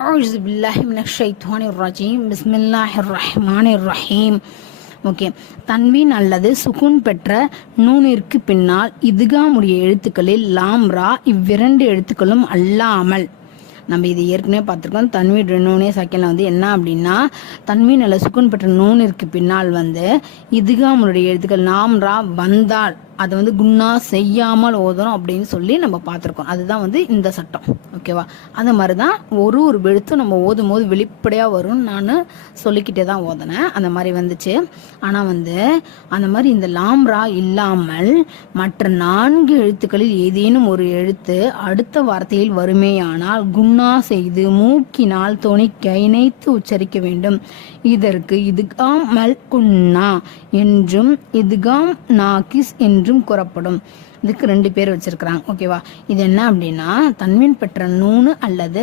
அஊஸு பில்லாஹி மினஷ் ஷைத்தானிர் ரஜீம். பிஸ்மில்லாஹிர் ரஹ்மானிர் ரஹீம். ஓகே, தன்வீன் அல்லது சுகுன் பெற்ற நூனிற்கு பின்னால் இதுகாமுடைய எழுத்துக்களில் லாம் ரா இவ்விரண்டு எழுத்துக்களும் அல்லாமல், நம்ம இது ஏற்கனவே பார்த்துருக்கோம். தன்வீன் நூனே சாக்கியல என்ன அப்படின்னா, தன்வீன் அல்ல சுக்குன் பெற்ற நூனிற்கு பின்னால் இதுகாமுடைய எழுத்துக்கள் நாம் ரா வந்தால் அதை குன்னா செய்யாமல் ஓதணும் அப்படின்னு சொல்லி நம்ம பார்த்துருக்கோம். அதுதான் இந்த சட்டம். ஓகேவா? அந்த மாதிரி தான் ஒரு எழுத்தும் நம்ம ஓதும் போது வெளிப்படையாக வரும்னு நான் சொல்லிக்கிட்டே தான் ஓதினேன். அந்த மாதிரி வந்துச்சு. ஆனால் அந்த மாதிரி இந்த லாம்ரா இல்லாமல் மற்ற 4 எழுத்துக்களில் ஏதேனும் ஒரு எழுத்து அடுத்த வார்த்தையில் வருமேயானால் குன்னா செய்து மூக்கினால் தொனிக்க இணைத்து உச்சரிக்க வேண்டும். இதற்கு இதுகாம் மல் குன்னா என்றும் இதுகாம் நாகிஸ் என்றும் கூறப்படும். இதுக்கு 2 பேர் வச்சிருக்கிறாங்க. ஓகேவா? இது என்ன அப்படின்னா, தன்வீன் பெற்ற நூனு அல்லது